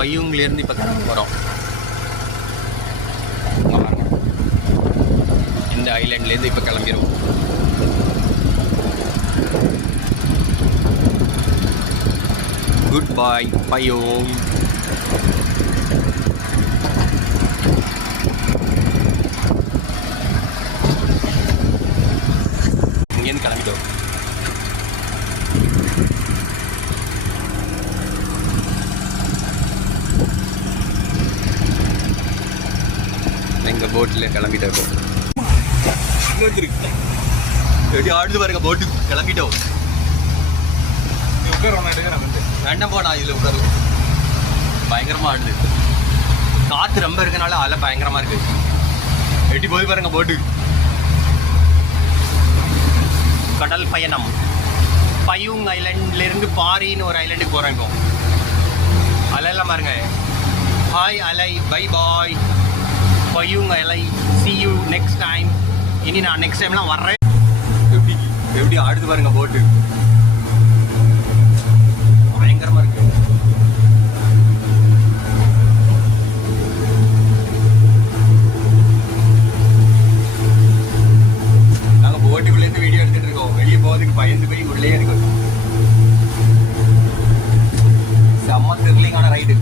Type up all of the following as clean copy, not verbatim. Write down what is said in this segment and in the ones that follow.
பையூங்லேருந்து இப்போ கிளம்ப போகிறோம். இந்த ஐலாண்ட்லேருந்து இப்போ கிளம்பிடும். குட் பாய் பையூங். இங்கேருந்து கிளம்பிட்டோம். எங்கள் போட்டில் கிளம்பிட்டோம். எப்படி ஆடுது பாருங்க போட்டு. கிளம்பிட்டோம். வேண்டாம் போடா, இதில் உட்காரு. பயங்கரமாக ஆடுது. காற்று ரொம்ப இருக்கனால அலை பயங்கரமாக இருக்கு. எட்டி போய் பாருங்க போட்டு. கடல் பயணம். பையூங் ஐலாண்ட்லேருந்து பாரின்னு ஒரு ஐலாண்டுக்கு போகிறோம். இப்போ அலையெல்லாம் பாருங்க. ஹாய் அலை, பை பாய் பையூங் அலை, see you next time. இனி நான் நெக்ஸ்ட் டைம்லாம் வர்றேன். எப்படி எப்படி ஆடுது பாருங்க போட்டு. பயங்கரமாக இருக்கு. நாங்கள் போட்டுக்குள்ளேருந்து வீடியோ எடுத்துகிட்டு இருக்கோம். வெளியே போகிறதுக்கு பயந்து போய் உள்ளே இருக்கோம். செம்ம த்ரில்லிங்கான ரைடு.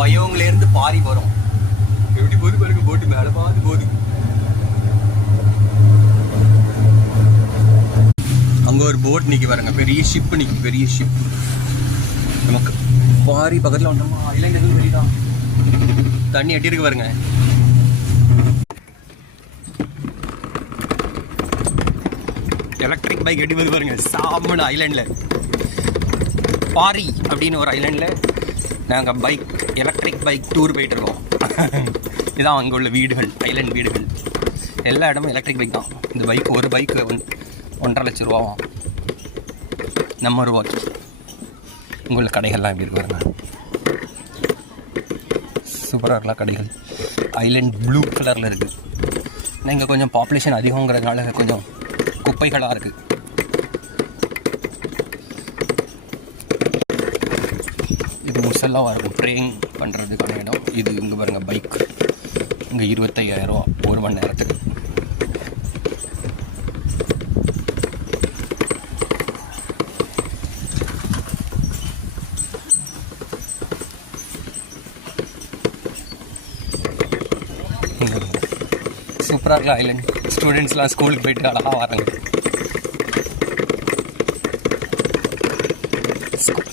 பையூங்லேருந்து பாரி போகிறோம். எப்படி போது பாருங்க போட்டு. மேலே பார்த்து போகுது. அங்கே ஒரு போட் நிற்கி பாருங்க. பெரிய ஷிப்பு நிற்கி. பெரிய ஷிப். நமக்கு பாரி பக்கத்தில் வந்தோமா ஐலாண்ட் எதுவும் தெரியுதா? தண்ணி எட்டி இருக்கு பாருங்க. எலக்ட்ரிக் பைக் எட்டி போது பாருங்க. சாமன் ஐலாண்டில் பாரி அப்படின்னு ஒரு ஐலாண்டில் நாங்கள் எலக்ட்ரிக் பைக் டூர் போயிட்டுருக்கோம். இதுதான் அங்கே உள்ள வீடுகள், ஐலாண்ட் வீடுகள். எல்லா இடமும் எலக்ட்ரிக் பைக் தான். இந்த பைக் ஒரு பைக்கு 1.5 லட்சம் ரூபாவும் நம்ம ரூபாய்க்கு. இங்கே உள்ள கடைகள்லாம் எப்படி இருக்கு பாருங்க. சூப்பராக இருக்கலாம் கடைகள். ஐலாண்ட் ப்ளூ கலரில் இருக்குது. ஆனால் இங்கே கொஞ்சம் பாப்புலேஷன் அதிகங்கிறதுனால கொஞ்சம் குப்பைகளாக இருக்குது. இது முசல்லாவாக இருக்கும். ப்ரேயிங் பண்ணுறதுக்கான இடம் இது. இங்கே பாருங்கள் பைக். இங்கே 25,000 ரூபா ஒரு மணி நேரத்துக்கு. சூப்பராக இருக்கலாம் ஐலாண்ட். ஸ்டூடெண்ட்ஸ்லாம் ஸ்கூலுக்கு போயிட்டு அழகாக வராங்க.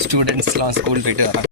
ஸ்டூடெண்ட்ஸ்லாம் ஸ்கூல் போயிட்டு வராங்க.